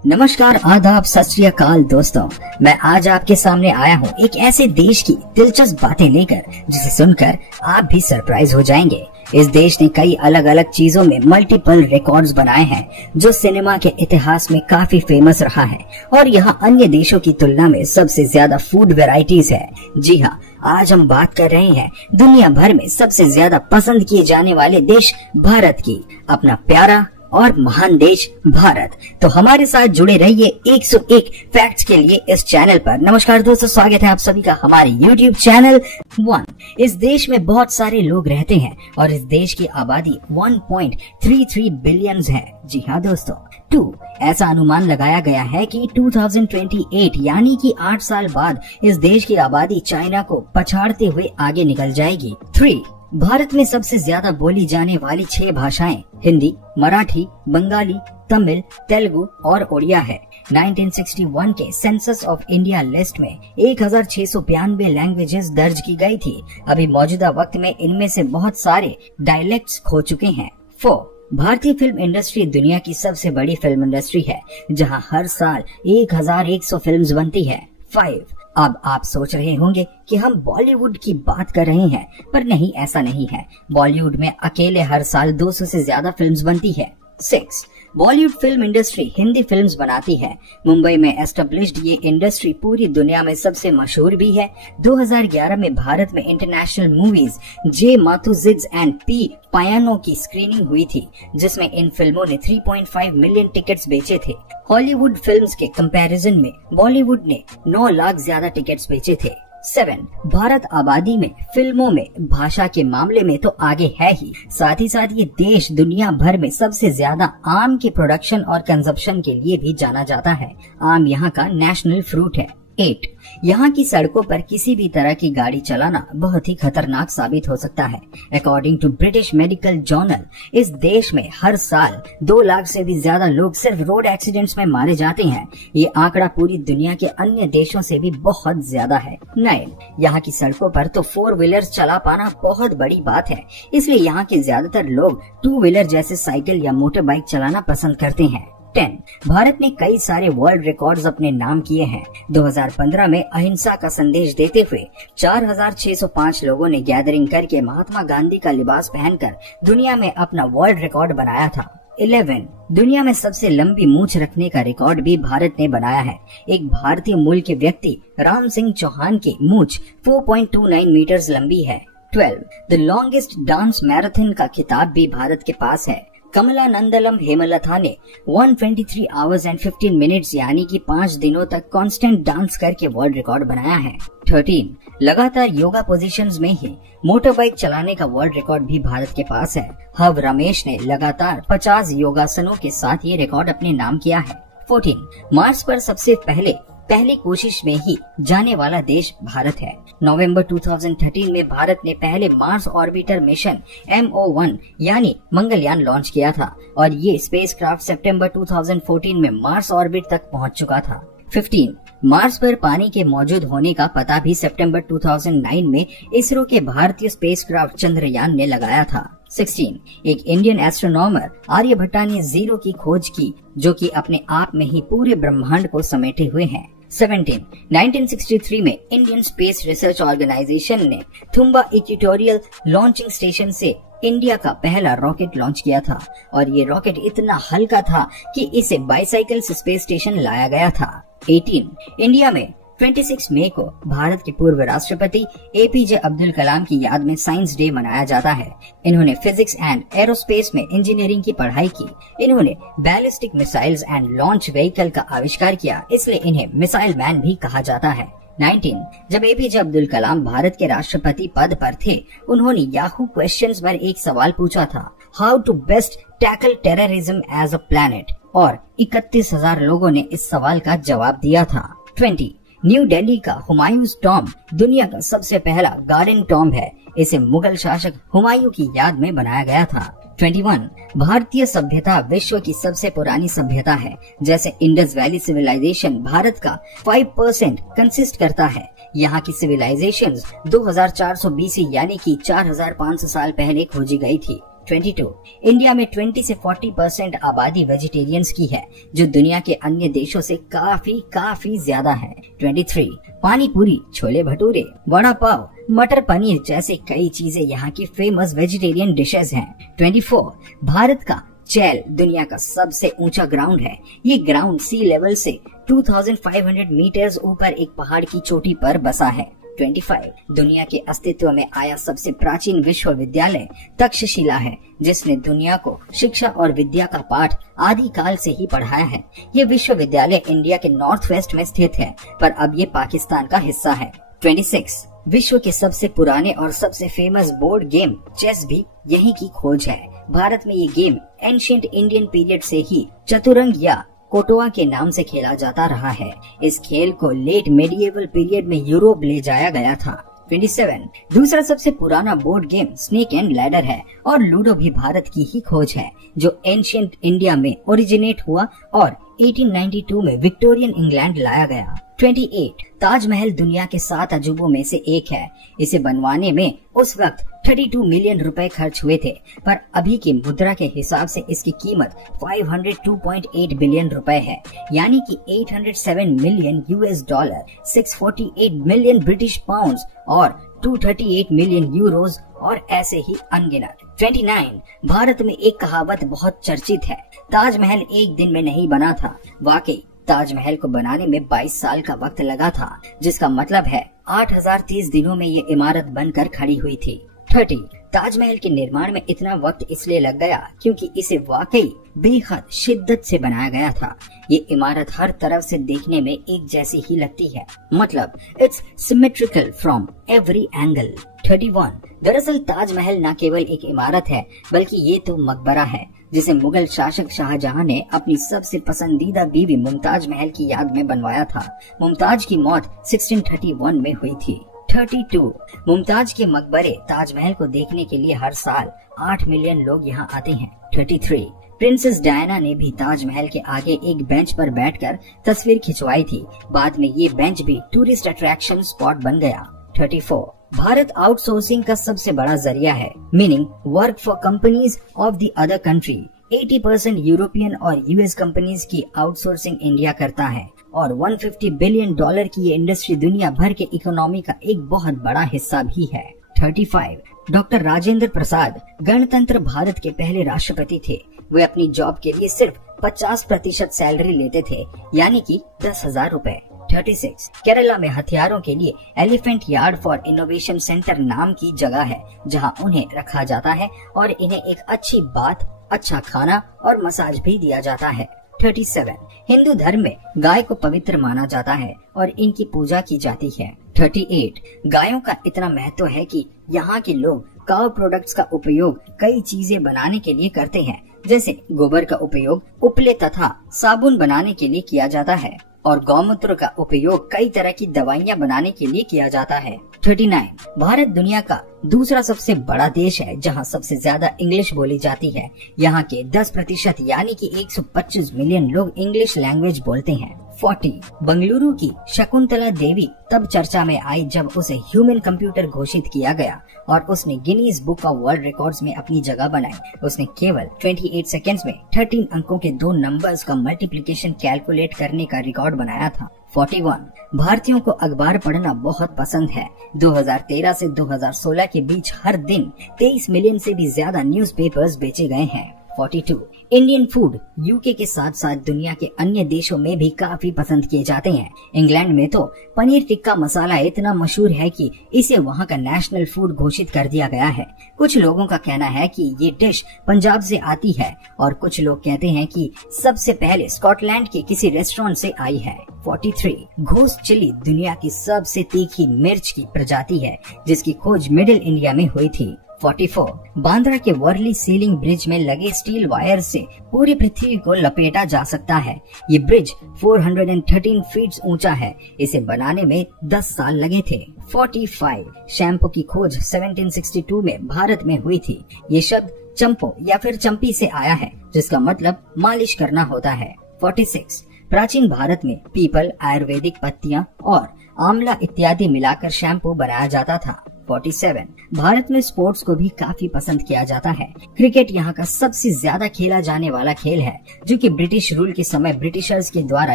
नमस्कार, आदाब, सत श्री अकाल दोस्तों। मैं आज आपके सामने आया हूँ एक ऐसे देश की दिलचस्प बातें लेकर जिसे सुनकर आप भी सरप्राइज हो जाएंगे। इस देश ने कई अलग अलग चीजों में मल्टीपल रिकॉर्ड्स बनाए हैं जो सिनेमा के इतिहास में काफी फेमस रहा है और यहाँ अन्य देशों की तुलना में सबसे ज्यादा फूड वेराइटीज है। जी हाँ, आज हम बात कर रहे हैं दुनिया भर में सबसे ज्यादा पसंद किए जाने वाले देश भारत की, अपना प्यारा और महान देश भारत। तो हमारे साथ जुड़े रहिए 101 फैक्ट्स के लिए इस चैनल पर। नमस्कार दोस्तों, स्वागत है आप सभी का हमारे YouTube चैनल 1। इस देश में बहुत सारे लोग रहते हैं और इस देश की आबादी 1.33 बिलियन है। जी हाँ दोस्तों। 2, ऐसा अनुमान लगाया गया है कि 2028 यानी कि 8 साल बाद इस देश की आबादी चाइना को पछाड़ते हुए आगे निकल जाएगी। 3, भारत में सबसे ज्यादा बोली जाने वाली 6 भाषाएं हिंदी, मराठी, बंगाली, तमिल, तेलुगु और उड़िया है। 1961 के सेंसस ऑफ इंडिया लिस्ट में 1692 लैंग्वेजेस दर्ज की गई थी। अभी मौजूदा वक्त में इनमें से बहुत सारे डायलेक्ट्स खो चुके हैं। 4, भारतीय फिल्म इंडस्ट्री दुनिया की सबसे बड़ी फिल्म इंडस्ट्री है जहां हर साल 1100 फिल्म्स बनती है। 5, अब आप सोच रहे होंगे कि हम बॉलीवुड की बात कर रहे हैं, पर नहीं, ऐसा नहीं है। बॉलीवुड में अकेले हर साल 200 से ज्यादा फिल्म्स बनती है। 6, Bollywood film industry Hindi films बनाती है। मुंबई में एस्टेब्लिश्ड ये इंडस्ट्री पूरी दुनिया में सबसे मशहूर भी है। 2011 में भारत में इंटरनेशनल मूवीज जे माथुजिड्स एंड पी पायानो की स्क्रीनिंग हुई थी, जिसमें इन फिल्मों ने 3.5 मिलियन टिकट्स बेचे थे। हॉलीवुड फिल्म्स के कंपैरिजन में बॉलीवुड ने 9 लाख ज्यादा टिकट्स बेचे थे। 7, भारत आबादी में, फिल्मों में, भाषा के मामले में तो आगे है ही, साथ ही साथ ये देश दुनिया भर में सबसे ज्यादा आम के प्रोडक्शन और कंजप्शन के लिए भी जाना जाता है। आम यहाँ का नेशनल फ्रूट है। 8, यहाँ की सड़कों पर किसी भी तरह की गाड़ी चलाना बहुत ही खतरनाक साबित हो सकता है। According to British Medical Journal, इस देश में हर साल 2 लाख से भी ज्यादा लोग सिर्फ रोड एक्सीडेंट्स में मारे जाते हैं। ये आंकड़ा पूरी दुनिया के अन्य देशों से भी बहुत ज्यादा है। 9, यहाँ की सड़कों पर तो 4 व्हीलर्स चला पाना बहुत बड़ी बात है, इसलिए यहाँ के ज्यादातर लोग 2 व्हीलर जैसे साइकिल या मोटर बाइक चलाना पसंद करते हैं। 10, भारत ने कई सारे वर्ल्ड रिकॉर्ड्स अपने नाम किए हैं। 2015 में अहिंसा का संदेश देते हुए 4605 लोगों ने गैदरिंग करके महात्मा गांधी का लिबास पहनकर दुनिया में अपना वर्ल्ड रिकॉर्ड बनाया था। 11, दुनिया में सबसे लंबी मूंछ रखने का रिकॉर्ड भी भारत ने बनाया है। एक भारतीय मूल के व्यक्ति राम सिंह चौहान की मूंछ 4.29 मीटर्स लंबी है। 12, द लॉन्गेस्ट डांस मैराथन का खिताब भी भारत के पास है। कमला नंदलम हेमलता ने 123 आवर्स एंड 15 मिनट्स यानी कि 5 दिनों तक कांस्टेंट डांस करके वर्ल्ड रिकॉर्ड बनाया है। 13, लगातार योगा पोजीशंस में ही मोटर बाइक चलाने का वर्ल्ड रिकॉर्ड भी भारत के पास है। हव रमेश ने लगातार 50 योगासनों के साथ ये रिकॉर्ड अपने नाम किया है। 14, मार्स पर सबसे पहली कोशिश में ही जाने वाला देश भारत है। नवंबर 2013 में भारत ने पहले मार्स ऑर्बिटर मिशन MO1 यानी मंगलयान लॉन्च किया था और ये स्पेसक्राफ्ट सितंबर 2014 में मार्स ऑर्बिट तक पहुंच चुका था। 15, मार्स पर पानी के मौजूद होने का पता भी सितंबर 2009 में इसरो के भारतीय स्पेसक्राफ्ट चंद्रयान ने लगाया था। 16, एक इंडियन एस्ट्रोनॉमर आर्यभट्टा ने जीरो की खोज की, जो कि अपने आप में ही पूरे ब्रह्मांड को समेटे हुए है। 17, 1963 में इंडियन स्पेस रिसर्च ऑर्गेनाइजेशन ने थुम्बा इक्वेटोरियल लॉन्चिंग स्टेशन से इंडिया का पहला रॉकेट लॉन्च किया था और ये रॉकेट इतना हल्का था कि इसे बाईसाइकिल से स्पेस स्टेशन लाया गया था। 18, इंडिया में 26 मई को भारत के पूर्व राष्ट्रपति APJ अब्दुल कलाम की याद में साइंस डे मनाया जाता है। इन्होंने फिजिक्स एंड एरोस्पेस में इंजीनियरिंग की पढ़ाई की। इन्होंने ballistic missiles and launch vehicle का आविष्कार किया, इसलिए इन्हें मिसाइल मैन भी कहा जाता है। 19, जब APJ अब्दुल कलाम भारत के राष्ट्रपति पद पर थे, उन्होंने याहू क्वेश्चंस पर एक सवाल पूछा था, how to best tackle terrorism as a planet, और 31,000 लोगों ने इस सवाल का जवाब दिया था। 20, न्यू दिल्ली का हुमायूंस टॉम्ब दुनिया का सबसे पहला गार्डन टॉम्ब है। इसे मुगल शासक हुमायूं की याद में बनाया गया था। 21, भारतीय सभ्यता विश्व की सबसे पुरानी सभ्यता है। जैसे इंडस वैली सिविलाइजेशन भारत का 5% कंसिस्ट करता है। यहाँ की सिविलाइजेशंस 2400 BC यानी कि 4500 साल पहले खोजी गई थी। 22 इंडिया में 20 से 40% आबादी वेजिटेरियंस की है, जो दुनिया के अन्य देशों से काफी ज्यादा है। 23 पानी पूरी, छोले भटूरे, वड़ा पाव, मटर पनीर जैसे कई चीजें यहाँ की फेमस वेजिटेरियन डिशेस हैं। 24 भारत का चैल दुनिया का सबसे ऊंचा ग्राउंड है। ये ग्राउंड सी लेवल से 2500 मीटर्स ऊपर एक पहाड़ की चोटी पर बसा है। 25 दुनिया के अस्तित्व में आया सबसे प्राचीन विश्वविद्यालय तक्षशिला है, जिसने दुनिया को शिक्षा और विद्या का पाठ आदि काल से ही पढ़ाया है। ये विश्वविद्यालय इंडिया के नॉर्थ वेस्ट में स्थित है, पर अब ये पाकिस्तान का हिस्सा है। 26 विश्व के सबसे पुराने और सबसे फेमस बोर्ड गेम चेस भी यहीं की खोज है। भारत में ये गेम एंशिएंट इंडियन पीरियड से ही चतुरंग या कोटोआ के नाम से खेला जाता रहा है। इस खेल को लेट मेडिएवल पीरियड में यूरोप ले जाया गया था। 27 दूसरा सबसे पुराना board game snake and ladder है और लूडो भी भारत की ही खोज है, जो एंशिएंट इंडिया में ओरिजिनेट हुआ और 1892 में विक्टोरियन इंग्लैंड लाया गया। 28 ताजमहल दुनिया के 7 अजूबों में से एक है। इसे बनवाने में उस वक्त 32 मिलियन रुपए खर्च हुए थे, पर अभी की मुद्रा के हिसाब से इसकी कीमत 502.8 बिलियन रुपए है, यानी कि 807 million US dollar, 648 million British pounds और 238 मिलियन यूरोज और ऐसे ही अनगिनत। 29 भारत में एक कहावत बहुत चर्चित है, ताजमहल एक दिन में नहीं बना था। वाकई ताजमहल को बनाने में 22 साल का वक्त लगा था, जिसका मतलब है 8030 दिनों में ये इमारत बनकर खड़ी हुई थी। 30 ताजमहल के निर्माण में इतना वक्त इसलिए लग गया क्योंकि इसे वाकई बेहद शिद्दत से बनाया गया था। ये इमारत हर तरफ से देखने में एक जैसी ही लगती है, मतलब it's symmetrical from every angle. 31 दरअसल ताजमहल न केवल एक इमारत है, बल्कि ये तो मकबरा है, जिसे मुगल शासक शाहजहां ने अपनी सबसे पसंदीदा बीवी मुमताज महल की याद में बनवाया था। मुमताज की मौत 1631 में हुई थी। 32 मुमताज के मकबरे ताजमहल को देखने के लिए हर साल 8 मिलियन लोग यहाँ आते हैं। 33 प्रिंसेस डायना ने भी ताजमहल के आगे एक बेंच पर बैठकर तस्वीर खिंचवाई थी। बाद में ये बेंच भी टूरिस्ट अट्रैक्शन स्पॉट बन गया। 34 भारत आउटसोर्सिंग का सबसे बड़ा जरिया है, meaning work for companies of the other country. 80% European और यूएस कंपनीज की आउटसोर्सिंग इंडिया करता है और 150 बिलियन डॉलर की ये इंडस्ट्री दुनिया भर के इकोनॉमी का एक बहुत बड़ा हिस्सा भी है। 35 डॉक्टर राजेंद्र प्रसाद गणतंत्र भारत के पहले राष्ट्रपति थे। वे अपनी जॉब के लिए सिर्फ 50% सैलरी लेते थे, यानी कि 10,000 रुपए। 36 केरला में हथियारों के लिए elephant yard for innovation centre नाम की जगह है, जहां उन्हें रखा जाता है और इन्हें एक अच्छी बात, अच्छा खाना और मसाज भी दिया जाता है। 37 हिंदू धर्म में गाय को पवित्र माना जाता है और इनकी पूजा की जाती है। 38 गायों का इतना महत्व है कि यहाँ के लोग काउ प्रोडक्ट्स का उपयोग कई चीजें बनाने के लिए करते हैं, जैसे गोबर का उपयोग उपले तथा साबुन बनाने के लिए किया जाता है और गौमूत्र का उपयोग कई तरह की दवाइयाँ बनाने के लिए किया जाता है। 39 भारत दुनिया का दूसरा सबसे बड़ा देश है, जहां सबसे ज्यादा इंग्लिश बोली जाती है। यहाँ के 10% यानी कि 125 मिलियन लोग इंग्लिश लैंग्वेज बोलते हैं। 40 बंगलुरु की शकुंतला देवी तब चर्चा में आई जब उसे ह्यूमन कंप्यूटर घोषित किया गया और उसने Guinness book of world records में अपनी जगह बनाई। उसने केवल 28 सेकेंड्स में 13 अंकों के 2 नंबर्स का मल्टीप्लिकेशन कैलकुलेट करने का रिकॉर्ड बनाया था। 41 भारतीयों को अखबार पढ़ना बहुत पसंद है। 2013 से 2016 के बीच हर दिन 23 मिलियन से भी ज्यादा न्यूज़पेपर्स बेचे गए हैं। 42 इंडियन फूड यूके के साथ साथ दुनिया के अन्य देशों में भी काफी पसंद किए जाते हैं। इंग्लैंड में तो पनीर टिक्का मसाला इतना मशहूर है कि इसे वहाँ का नेशनल फूड घोषित कर दिया गया है। कुछ लोगों का कहना है कि ये डिश पंजाब से आती है और कुछ लोग कहते हैं कि सबसे पहले स्कॉटलैंड के किसी रेस्टोरेंट से आई है। 43 घोस्ट चिली दुनिया की सबसे तीखी मिर्च की प्रजाति है, जिसकी खोज मिडिल इंडिया में हुई थी। 44 बांद्रा के वर्ली सीलिंग ब्रिज में लगे स्टील वायर से पूरी पृथ्वी को लपेटा जा सकता है। ये ब्रिज 413 फीट ऊंचा है। इसे बनाने में 10 साल लगे थे। 45 शैम्पू की खोज 1762 में भारत में हुई थी। ये शब्द चंपो या फिर चंपी से आया है, जिसका मतलब मालिश करना होता है। 46 प्राचीन भारत में पीपल, आयुर्वेदिक पत्तियां और आंवला इत्यादि मिलाकर शैम्पू बनाया जाता था। 47 भारत में स्पोर्ट्स को भी काफी पसंद किया जाता है। क्रिकेट यहाँ का सबसे ज्यादा खेला जाने वाला खेल है, जो कि ब्रिटिश रूल के समय ब्रिटिशर्स के द्वारा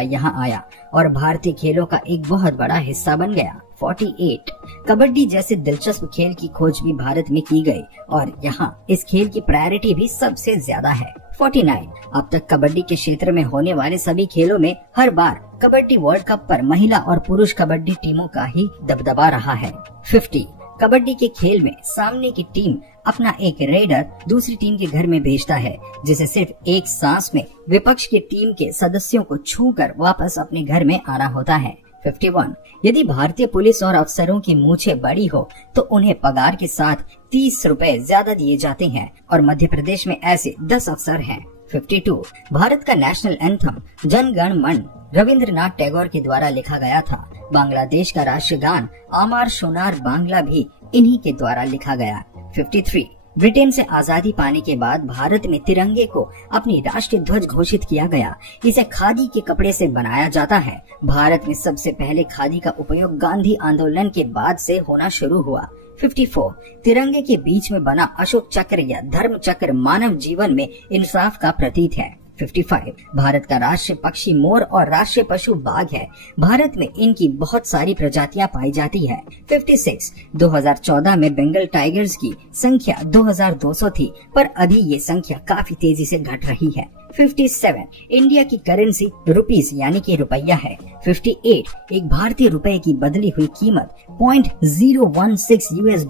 यहाँ आया और भारतीय खेलों का एक बहुत बड़ा हिस्सा बन गया। 48 कबड्डी जैसे दिलचस्प खेल की खोज भी भारत में की गई और यहाँ इस खेल की प्रायोरिटी भी सबसे ज्यादा है। 49 अब तक कबड्डी के क्षेत्र में होने वाले सभी खेलों में हर बार कबड्डी वर्ल्ड कप पर महिला और पुरुष कबड्डी टीमों का ही दबदबा रहा है। 50 कबड्डी के खेल में सामने की टीम अपना एक रेडर दूसरी टीम के घर में भेजता है, जिसे सिर्फ एक सांस में विपक्ष की टीम के सदस्यों को छूकर वापस अपने घर में आना होता है। 51 यदि भारतीय पुलिस और अफसरों की मूछें बड़ी हो तो उन्हें पगार के साथ 30 रुपए ज्यादा दिए जाते हैं और मध्य प्रदेश में ऐसे 10 अफसर हैं। 52 भारत का नेशनल एंथम जन गण मन रविंद्रनाथ टैगोर के द्वारा लिखा गया था। बांग्लादेश का राष्ट्रीय गान आमार सोनार बांग्ला भी इन्हीं के द्वारा लिखा गया। 53 ब्रिटेन से आजादी पाने के बाद भारत में तिरंगे को अपनी राष्ट्रीय ध्वज घोषित किया गया। इसे खादी के कपड़े से बनाया जाता है। भारत में सबसे पहले खादी का उपयोग गांधी आंदोलन के बाद से होना शुरू हुआ। 54 तिरंगे के बीच में बना अशोक चक्र या धर्म चक्र मानव जीवन में इंसाफ का प्रतीक है। 55 भारत का राष्ट्रीय पक्षी मोर और राष्ट्रीय पशु बाघ है। भारत में इनकी बहुत सारी प्रजातियां पाई जाती है। 56 2014 में बंगाल टाइगर्स की संख्या 2200 थी, पर अभी ये संख्या काफी तेजी से घट रही है। 57 इंडिया की करेंसी रुपीस यानी कि रुपया है। 58 एक भारतीय रुपए की बदली हुई कीमत $0.016 US,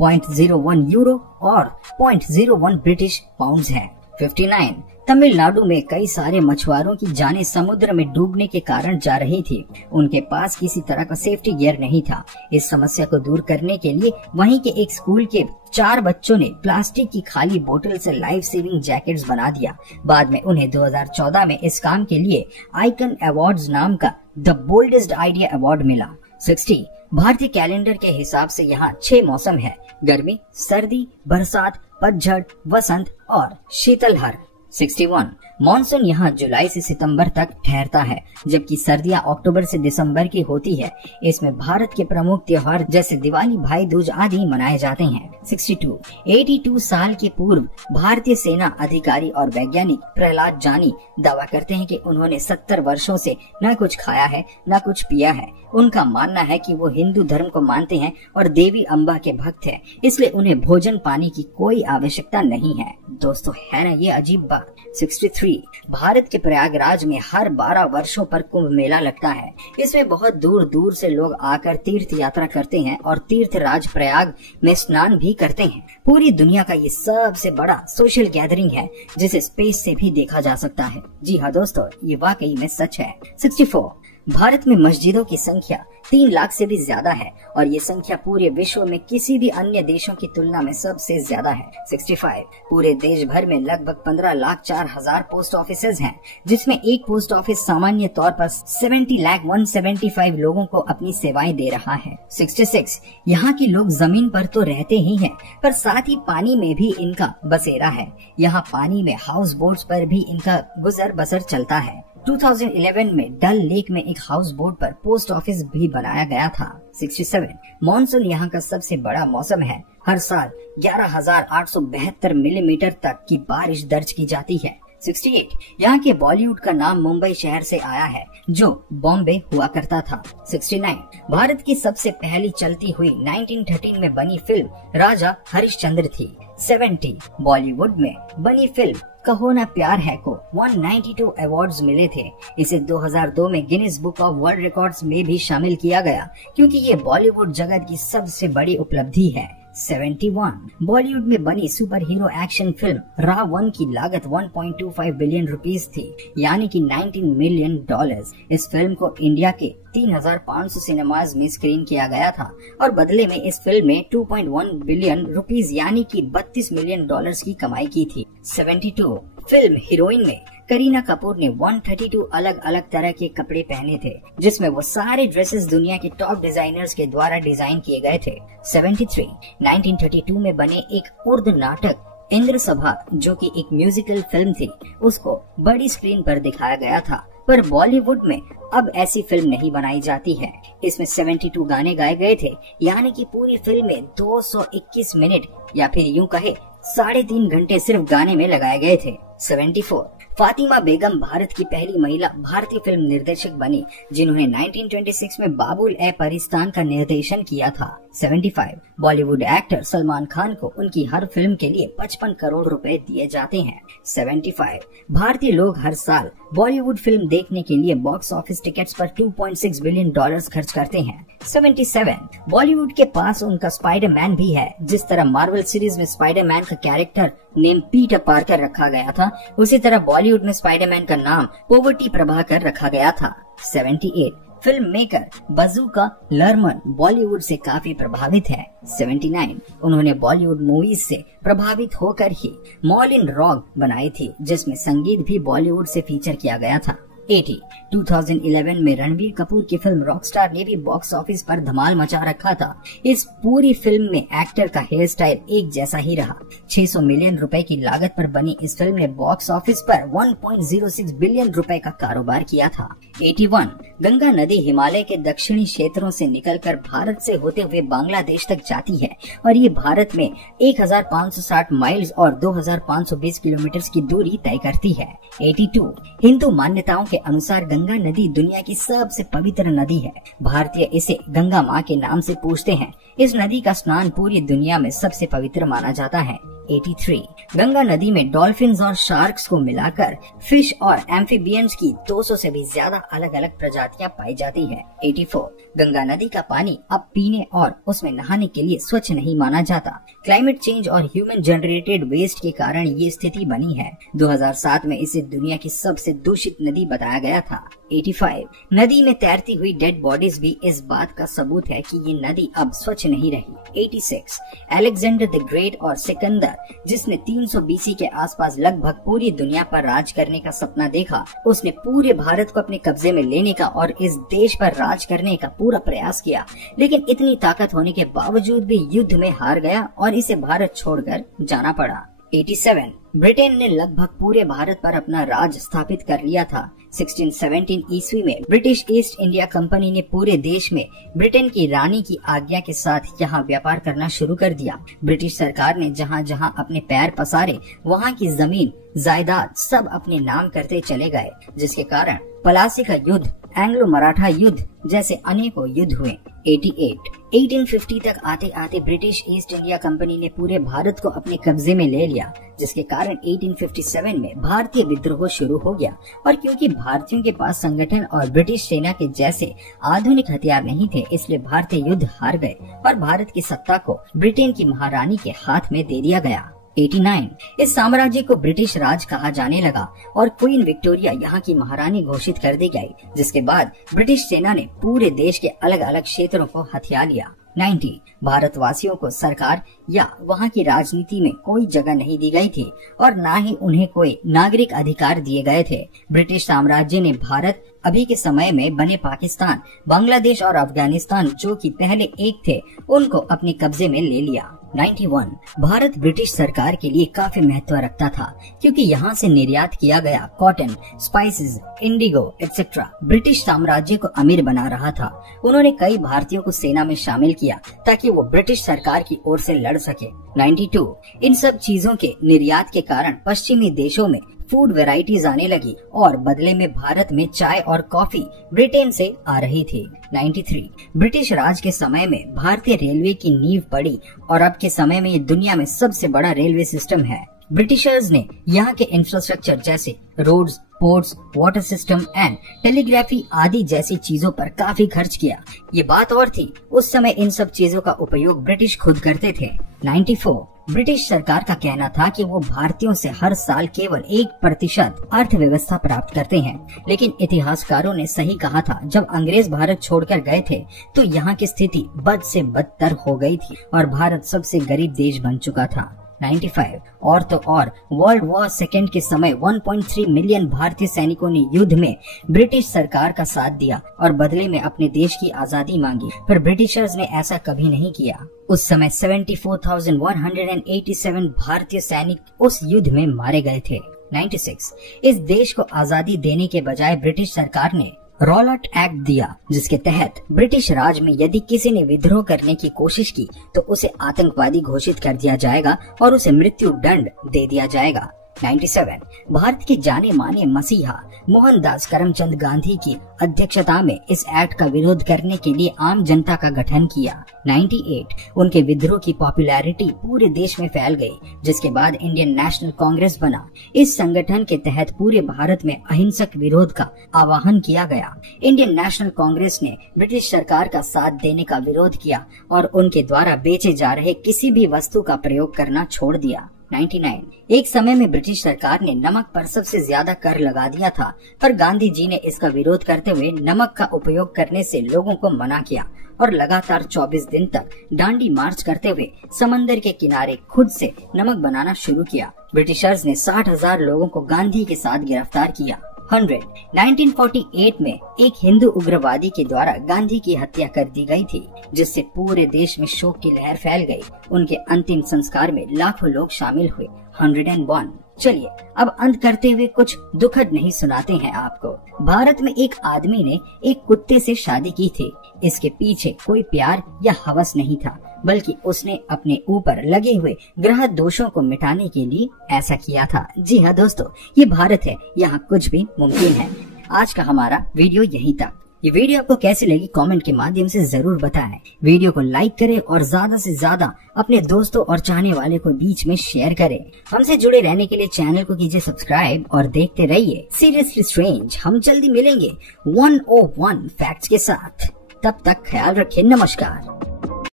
$0.01 यूरो और $0.01 ब्रिटिश पाउंड्स है। 59 तमिलनाडु में कई सारे मछुआरों की जानें समुद्र में डूबने के कारण जा रही थी। उनके पास किसी तरह का सेफ्टी गियर नहीं था। इस समस्या को दूर करने के लिए वहीं के एक स्कूल के 4 बच्चों ने प्लास्टिक की खाली बोतल से लाइफ सेविंग जैकेट्स बना दिया। बाद में उन्हें 2014 में इस काम के लिए आइकन अवार्ड्स नाम का द बोल्डेस्ट आइडिया अवार्ड मिला। 60 भारतीय कैलेंडर के हिसाब से यहाँ 6 मौसम है: गर्मी, सर्दी, बरसात, पतझड़, वसंत और शीतलहर। 61 मॉनसून यहाँ जुलाई से सितंबर तक ठहरता है, जबकि सर्दियाँ अक्टूबर से दिसंबर की होती है। इसमें भारत के प्रमुख त्योहार जैसे दिवाली, भाई दूज आदि मनाए जाते हैं। 82 साल के पूर्व भारतीय सेना अधिकारी और वैज्ञानिक प्रहलाद जानी दावा करते हैं कि उन्होंने 70 वर्षों से न कुछ खाया है न कुछ पिया है। उनका मानना है कि वो हिंदू धर्म को मानते हैं और देवी अम्बा के भक्त हैं, इसलिए उन्हें भोजन पानी की कोई आवश्यकता नहीं है। दोस्तों, है ना ये अजीब बात। 63 भारत के प्रयागराज में हर 12 वर्षों पर कुंभ मेला लगता है। इसमें बहुत दूर दूर से लोग आकर तीर्थ यात्रा करते हैं और तीर्थराज प्रयाग में स्नान भी करते हैं। पूरी दुनिया का ये सबसे बड़ा सोशल गैदरिंग है, जिसे स्पेस से भी देखा जा सकता है। जी हाँ दोस्तों, ये वाकई में सच है। 64 भारत में मस्जिदों की संख्या 3 लाख से भी ज्यादा है और ये संख्या पूरे विश्व में किसी भी अन्य देशों की तुलना में सबसे ज्यादा है। 65 पूरे देश भर में लगभग 15,04,000 पोस्ट ऑफिसेज हैं, जिसमें एक पोस्ट ऑफिस सामान्य तौर पर 70,175 लोगों को अपनी सेवाएं दे रहा है। 66 यहाँ के लोग जमीन पर तो रहते ही हैं, पर साथ ही पानी में भी इनका बसेरा है। यहाँ पानी में हाउस बोट्स पर भी इनका गुजर बसर चलता है। 2011 में डल लेक में एक हाउस बोट पर पोस्ट ऑफिस भी बनाया गया था। 67 मॉनसून यहाँ का सबसे बड़ा मौसम है। हर साल 11,872 मिलीमीटर तक की बारिश दर्ज की जाती है। 68 यहाँ के बॉलीवुड का नाम मुंबई शहर से आया है, जो बॉम्बे हुआ करता था। 69 भारत की सबसे पहली चलती हुई 1913 में बनी फिल्म राजा हरिश्चंद्र थी। 70 बॉलीवुड में बनी फिल्म कहो ना प्यार है को 192 अवार्ड्स मिले थे। इसे 2002 में Guinness book of world records में भी शामिल किया गया, क्योंकि ये बॉलीवुड जगत की सबसे बड़ी उपलब्धि है। 71 बॉलीवुड में बनी सुपर हीरो एक्शन फिल्म रा 1 की लागत 1.25 बिलियन रुपीस थी, यानी कि $19 मिलियन। इस फिल्म को इंडिया के 3,500 सिनेमाज में स्क्रीन किया गया था और बदले में इस फिल्म में 2.1 बिलियन रुपीस यानी कि $32 मिलियन की कमाई की थी। 72 फिल्म हीरोइन में करीना कपूर ने 132 अलग अलग तरह के कपड़े पहने थे, जिसमें वो सारे ड्रेसेस दुनिया के टॉप डिजाइनर्स के द्वारा डिजाइन किए गए थे। 73 1932 में बने एक उर्दू नाटक इंद्र सभा, जो कि एक म्यूजिकल फिल्म थी, उसको बड़ी स्क्रीन पर दिखाया गया था। पर बॉलीवुड में अब ऐसी फिल्म नहीं बनाई जाती है। इसमें 72 गाने गाए गए थे, यानी कि पूरी फिल्म में 221 मिनट या फिर यूं कहे 3.5 घंटे सिर्फ गाने में लगाए गए थे। 74 फातिमा बेगम भारत की पहली महिला भारतीय फिल्म निर्देशक बनी, जिन्होंने 1926 में बाबुल ए परिस्तान का निर्देशन किया था। 75 बॉलीवुड एक्टर सलमान खान को उनकी हर फिल्म के लिए 55 करोड़ रुपए दिए जाते हैं। 75 भारतीय लोग हर साल बॉलीवुड फिल्म देखने के लिए बॉक्स ऑफिस टिकट्स पर $2.6 बिलियन खर्च करते हैं। 77 बॉलीवुड के पास उनका स्पाइडरमैन भी है। जिस तरह मार्वल सीरीज में स्पाइडरमैन का कैरेक्टर नेम पीटर पार्कर रखा गया था, उसी तरह बॉलीवुड में स्पाइडरमैन का नाम पोवर्टी प्रभाकर रखा गया था। 78 फिल्म मेकर बजूका लर्मन बॉलीवुड से काफी प्रभावित है। 79 उन्होंने बॉलीवुड मूवीज से प्रभावित होकर ही मॉलिन रॉक बनाई थी, जिसमें संगीत भी बॉलीवुड से फीचर किया गया था। 80 2011 में रणबीर कपूर की फिल्म रॉकस्टार ने भी बॉक्स ऑफिस पर धमाल मचा रखा था। इस पूरी फिल्म में एक्टर का हेयर स्टाइल एक जैसा ही रहा। 600 मिलियन रुपए की लागत पर बनी इस फिल्म ने बॉक्स ऑफिस पर 1.06 बिलियन रुपए का कारोबार किया था। 81 गंगा नदी हिमालय के दक्षिणी क्षेत्रों से निकलकर भारत से होते हुए बांग्लादेश तक जाती है और ये भारत में 1560 माइल्स और 2520 किलोमीटर की दूरी तय करती है। 82 हिंदू मान्यताओं के अनुसार गंगा नदी दुनिया की सबसे पवित्र नदी है। भारतीय इसे गंगा माँ के नाम से पूजते हैं। इस नदी का स्नान पूरी दुनिया में सबसे पवित्र माना जाता है। 83 गंगा नदी में डॉल्फिन्स और शार्क्स को मिलाकर फिश और एम्फीबियंस की 200 से भी ज्यादा अलग अलग प्रजातियां पाई जाती है। 84 गंगा नदी का पानी अब पीने और उसमें नहाने के लिए स्वच्छ नहीं माना जाता। क्लाइमेट चेंज और ह्यूमन जनरेटेड वेस्ट के कारण ये स्थिति बनी है। 2007 में इसे दुनिया की सबसे दूषित नदी बताया गया था। 85 नदी में तैरती हुई डेड बॉडीज भी इस बात का सबूत है कि ये नदी अब स्वच्छ नहीं रही। 86 अलेक्जेंडर द ग्रेट और सिकंदर, जिसने 300 BC के आसपास लगभग पूरी दुनिया पर राज करने का सपना देखा, उसने पूरे भारत को अपने कब्जे में लेने का और इस देश पर राज करने का पूरा प्रयास किया, लेकिन इतनी ताकत होने के बावजूद भी युद्ध में हार गया और इसे भारत छोड़कर जाना पड़ा। 87 ब्रिटेन ने लगभग पूरे भारत पर अपना राज स्थापित कर लिया था। 1617 ईस्वी में ब्रिटिश ईस्ट इंडिया कंपनी ने पूरे देश में ब्रिटेन की रानी की आज्ञा के साथ यहाँ व्यापार करना शुरू कर दिया। ब्रिटिश सरकार ने जहाँ जहाँ अपने पैर पसारे वहाँ की जमीन जायदाद सब अपने नाम करते चले गए, जिसके कारण पलासी का युद्ध, एंग्लो मराठा युद्ध जैसे अनेकों युद्ध हुए। 88 1850 तक आते आते ब्रिटिश ईस्ट इंडिया कंपनी ने पूरे भारत को अपने कब्जे में ले लिया, जिसके कारण 1857 में भारतीय विद्रोह शुरू हो गया। और क्योंकि भारतीयों के पास संगठन और ब्रिटिश सेना के जैसे आधुनिक हथियार नहीं थे, इसलिए भारतीय युद्ध हार गए और भारत की सत्ता को ब्रिटेन की महारानी के हाथ में दे दिया गया। 89 इस साम्राज्य को ब्रिटिश राज कहा जाने लगा और क्वीन विक्टोरिया यहाँ की महारानी घोषित कर दी गई, जिसके बाद ब्रिटिश सेना ने पूरे देश के अलग अलग क्षेत्रों को हथिया लिया। 90 भारतवासियों को सरकार या वहाँ की राजनीति में कोई जगह नहीं दी गई थी और न ही उन्हें कोई नागरिक अधिकार दिए गए थे। ब्रिटिश साम्राज्य ने भारत, अभी के समय में बने पाकिस्तान, बांग्लादेश और अफगानिस्तान, जो कि पहले एक थे, उनको अपने कब्जे में ले लिया। 91 भारत ब्रिटिश सरकार के लिए काफी महत्व रखता था, क्योंकि यहाँ से निर्यात किया गया cotton, spices, Indigo etcetera British साम्राज्य को अमीर बना रहा था। उन्होंने कई भारतीयों को सेना में शामिल किया ताकि वो ब्रिटिश सरकार की ओर से लड़ सके। 92 इन सब चीजों के निर्यात के कारण पश्चिमी देशों में फूड वैरायटीज आने लगी और बदले में भारत में चाय और कॉफी ब्रिटेन से आ रही थी। 93 ब्रिटिश राज के समय में भारतीय रेलवे की नींव पड़ी और अब के समय में ये दुनिया में सबसे बड़ा रेलवे सिस्टम है। ब्रिटिशर्स ने यहाँ के इंफ्रास्ट्रक्चर जैसे roads, ports, water system and telegraphy आदि जैसी चीजों पर काफी खर्च किया। ये बात और थी, उस समय इन सब चीजों का उपयोग ब्रिटिश खुद करते थे। 94 ब्रिटिश सरकार का कहना था कि वो भारतीयों से हर साल केवल 1% अर्थव्यवस्था प्राप्त करते हैं, लेकिन इतिहासकारों ने सही कहा था। जब अंग्रेज भारत छोड़कर गए थे तो यहाँ की स्थिति बद से बदतर हो गई थी और भारत सबसे गरीब देश बन चुका था। 95 और तो और वर्ल्ड वॉर सेकेंड के समय 1.3 मिलियन भारतीय सैनिकों ने युद्ध में ब्रिटिश सरकार का साथ दिया और बदले में अपने देश की आजादी मांगी, पर ब्रिटिशर्स ने ऐसा कभी नहीं किया। उस समय 74,187 भारतीय सैनिक उस युद्ध में मारे गए थे। 96 इस देश को आजादी देने के बजाय ब्रिटिश सरकार ने रॉलट एक्ट दिया, जिसके तहत ब्रिटिश राज में यदि किसी ने विद्रोह करने की कोशिश की तो उसे आतंकवादी घोषित कर दिया जाएगा और उसे मृत्यु दंड दे दिया जाएगा। 97 भारत के जाने माने मसीहा मोहनदास करमचंद गांधी की अध्यक्षता में इस एक्ट का विरोध करने के लिए आम जनता का गठन किया। 98 उनके विद्रोह की पॉपुलैरिटी पूरे देश में फैल गई, जिसके बाद इंडियन नेशनल कांग्रेस बना। इस संगठन के तहत पूरे भारत में अहिंसक विरोध का आह्वान किया गया। इंडियन नेशनल कांग्रेस ने ब्रिटिश सरकार का साथ देने का विरोध किया और उनके द्वारा बेचे जा रहे किसी भी वस्तु का प्रयोग करना छोड़ दिया। 99 एक समय में ब्रिटिश सरकार ने नमक पर सबसे ज्यादा कर लगा दिया था, पर गांधी जी ने इसका विरोध करते हुए नमक का उपयोग करने से लोगों को मना किया और लगातार 24 दिन तक डांडी मार्च करते हुए समंदर के किनारे खुद से नमक बनाना शुरू किया। ब्रिटिशर्स ने 60,000 लोगों को गांधी के साथ गिरफ्तार किया। 100 1948 में एक हिंदू उग्रवादी के द्वारा गांधी की हत्या कर दी गई थी, जिससे पूरे देश में शोक की लहर फैल गई। उनके अंतिम संस्कार में लाखों लोग शामिल हुए। 101 चलिए अब अंत करते हुए कुछ दुखद नहीं सुनाते हैं आपको। भारत में एक आदमी ने एक कुत्ते से शादी की थी। इसके पीछे कोई प्यार या हवस नहीं था, बल्कि उसने अपने ऊपर लगे हुए ग्रह दोषों को मिटाने के लिए ऐसा किया था। जी हाँ दोस्तों, ये भारत है, यहाँ कुछ भी मुमकिन है। आज का हमारा वीडियो यहीं तक। ये वीडियो आपको कैसी लगी कमेंट के माध्यम से जरूर बताएं। वीडियो को लाइक करें और ज्यादा से ज्यादा अपने दोस्तों और चाहने वाले को बीच में शेयर करें। हमसे जुड़े रहने के लिए चैनल को कीजिए सब्सक्राइब और देखते रहिए सीरियसली स्ट्रेंज। हम जल्दी मिलेंगे 101 फैक्ट्स के साथ। तब तक ख्याल रखें। नमस्कार।